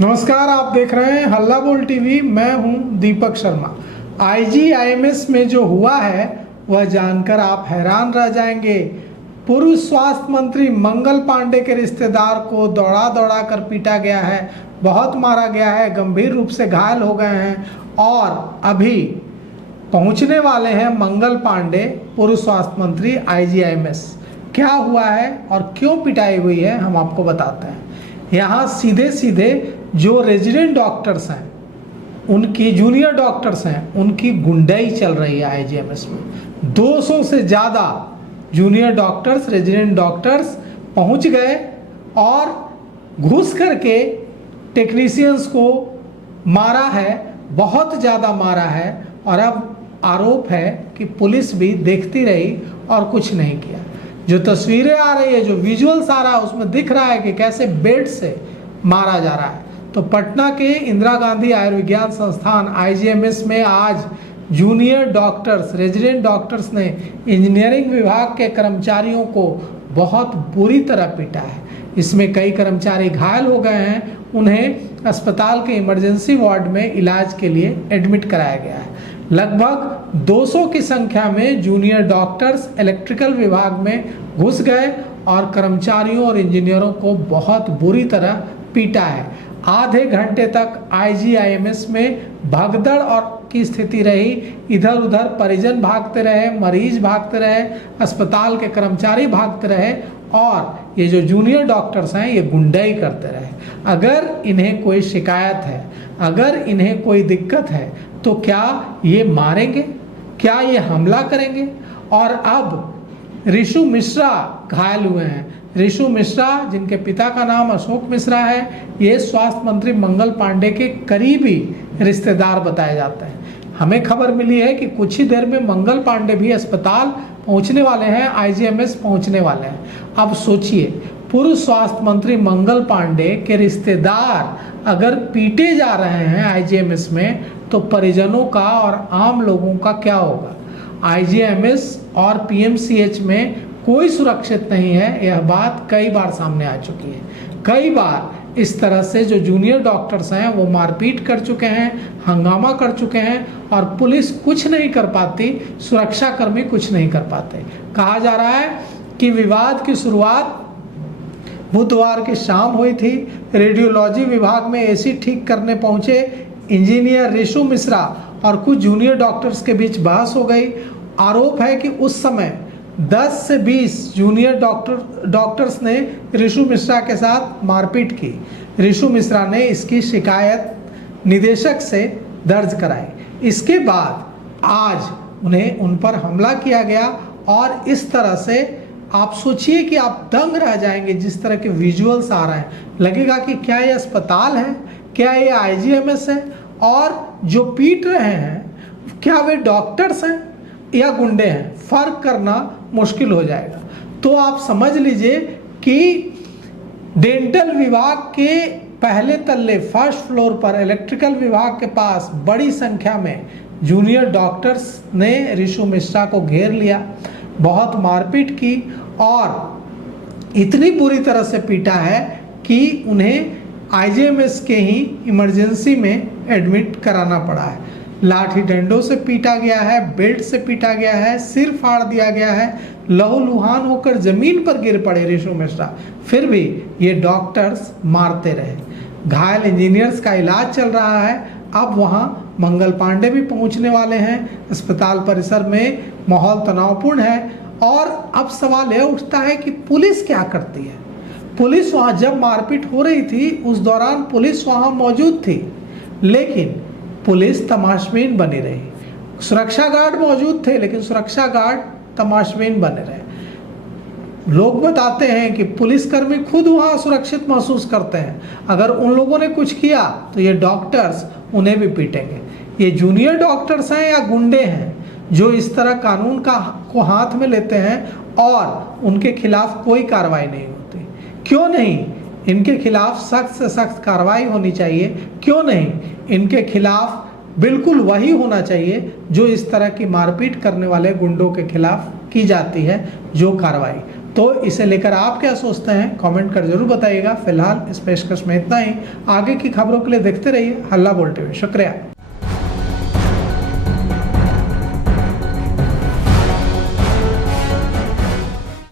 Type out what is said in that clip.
नमस्कार, आप देख रहे हैं हल्ला बोल टीवी। मैं हूं दीपक शर्मा। आईजीआईएमएस में जो हुआ है वह जानकर आप हैरान रह जाएंगे। पूर्व स्वास्थ्य मंत्री मंगल पांडे के रिश्तेदार को दौड़ा दौड़ा कर पीटा गया है, बहुत मारा गया है, गंभीर रूप से घायल हो गए हैं और अभी पहुंचने वाले हैं मंगल पांडे, पूर्व स्वास्थ्य मंत्री, आईजीआईएमएस। क्या हुआ है और क्यों पिटाई हुई है हम आपको बताते हैं। यहाँ सीधे सीधे जो रेजिडेंट डॉक्टर्स हैं, उनकी जूनियर डॉक्टर्स हैं, उनकी गुंडाई चल रही है आईजीआईएमएस में। 200 से ज़्यादा जूनियर डॉक्टर्स, रेजिडेंट डॉक्टर्स पहुंच गए और घुस करके टेक्नीशियंस को मारा है, बहुत ज़्यादा मारा है। और अब आरोप है कि पुलिस भी देखती रही और कुछ नहीं किया। जो तस्वीरें आ रही है, जो विजुअल्स आ रहा है, उसमें दिख रहा है कि कैसे बेड से मारा जा रहा है। तो पटना के इंदिरा गांधी आयुर्विज्ञान संस्थान आईजीआईएमएस में आज जूनियर डॉक्टर्स, रेजिडेंट डॉक्टर्स ने इंजीनियरिंग विभाग के कर्मचारियों को बहुत बुरी तरह पीटा है। इसमें कई कर्मचारी घायल हो गए हैं, उन्हें अस्पताल के इमरजेंसी वार्ड में इलाज के लिए एडमिट कराया गया है। लगभग 200 की संख्या में जूनियर डॉक्टर्स इलेक्ट्रिकल विभाग में घुस गए और कर्मचारियों और इंजीनियरों को बहुत बुरी तरह पीटा है। आधे घंटे तक आईजीआईएमएस में भगदड़ और की स्थिति रही। इधर उधर परिजन भागते रहे, मरीज भागते रहे, अस्पताल के कर्मचारी भागते रहे और ये जो जूनियर डॉक्टर्स हैं ये गुंडाई करते रहे। अगर इन्हें कोई शिकायत है, अगर इन्हें कोई दिक्कत है तो क्या ये मारेंगे, क्या ये हमला करेंगे। और अब ऋषु मिश्रा घायल हुए हैं। ऋषु मिश्रा, जिनके पिता का नाम अशोक मिश्रा है, ये स्वास्थ्य मंत्री मंगल पांडे के करीबी रिश्तेदार बताए जाते हैं। हमें खबर मिली है कि कुछ ही देर में मंगल पांडे भी अस्पताल पहुंचने वाले हैं, आईजीआईएमएस पहुंचने वाले हैं। अब सोचिए, पूर्व स्वास्थ्य मंत्री मंगल पांडे के रिश्तेदार अगर पीटे जा रहे हैं आईजीआईएमएस में, तो परिजनों का और आम लोगों का क्या होगा। आईजीआईएमएस और पीएमसीएच में कोई सुरक्षित नहीं है, यह बात कई बार सामने आ चुकी है। कई बार इस तरह से जो जूनियर डॉक्टर्स हैं वो मारपीट कर चुके हैं, हंगामा कर चुके हैं और पुलिस कुछ नहीं कर पाती, सुरक्षाकर्मी कुछ नहीं कर पाते। कहा जा रहा है कि विवाद की शुरुआत बुधवार की शाम हुई थी। रेडियोलॉजी विभाग में एसी ठीक करने पहुंचे इंजीनियर ऋषु मिश्रा और कुछ जूनियर डॉक्टर्स के बीच बहस हो गई। आरोप है कि उस समय 10 से 20 जूनियर डॉक्टर्स ने ऋषु मिश्रा के साथ मारपीट की। ऋषु मिश्रा ने इसकी शिकायत निदेशक से दर्ज कराई। इसके बाद आज उन पर हमला किया गया और इस तरह से आप सोचिए कि आप दंग रह जाएंगे। जिस तरह के विजुअल्स आ रहे हैं, लगेगा कि क्या ये अस्पताल है, क्या ये आईजीआईएमएस है, और जो पीट रहे हैं क्या वे डॉक्टर्स हैं या गुंडे हैं, फर्क करना मुश्किल हो जाएगा। तो आप समझ लीजिए कि डेंटल विभाग के पहले तल्ले, फर्स्ट फ्लोर पर, इलेक्ट्रिकल विभाग के पास बड़ी संख्या में जूनियर डॉक्टर्स ने ऋषु मिश्रा को घेर लिया, बहुत मारपीट की और इतनी बुरी तरह से पीटा है कि उन्हें आईजीआईएमएस के ही इमरजेंसी में एडमिट कराना पड़ा है। लाठी डंडों से पीटा गया है, बेल्ट से पीटा गया है, सिर फाड़ दिया गया है, लहूलुहान होकर जमीन पर गिर पड़े ऋषु मिश्रा। फिर भी ये डॉक्टर्स मारते रहे। घायल इंजीनियर्स का इलाज चल रहा है। अब वहाँ मंगल पांडे भी पहुँचने वाले हैं। अस्पताल परिसर में माहौल तनावपूर्ण है और अब सवाल यह उठता है कि पुलिस क्या करती है। पुलिस वहाँ जब मारपीट हो रही थी उस दौरान पुलिस वहाँ मौजूद थी, लेकिन पुलिस तमाशबीन बनी रही। सुरक्षा गार्ड मौजूद थे लेकिन सुरक्षा गार्ड तमाशबीन बने रहे। लोग बताते हैं कि पुलिसकर्मी खुद वहाँ सुरक्षित महसूस करते हैं। अगर उन लोगों ने कुछ किया तो ये डॉक्टर्स उन्हें भी पीटेंगे। ये जूनियर डॉक्टर्स हैं या गुंडे हैं जो इस तरह कानून को हाथ में लेते हैं और उनके खिलाफ कोई कार्रवाई नहीं होती। क्यों नहीं इनके खिलाफ सख्त से सख्त कार्रवाई होनी चाहिए। क्यों नहीं इनके खिलाफ बिल्कुल वही होना चाहिए जो इस तरह की मारपीट करने वाले गुंडों के खिलाफ की जाती है, जो कार्रवाई। तो इसे लेकर आप क्या सोचते हैं कमेंट कर जरूर बताइएगा। फिलहाल इस पेशकश में इतना ही। आगे की खबरों के लिए देखते रहिए हल्ला बोल टीवी। शुक्रिया।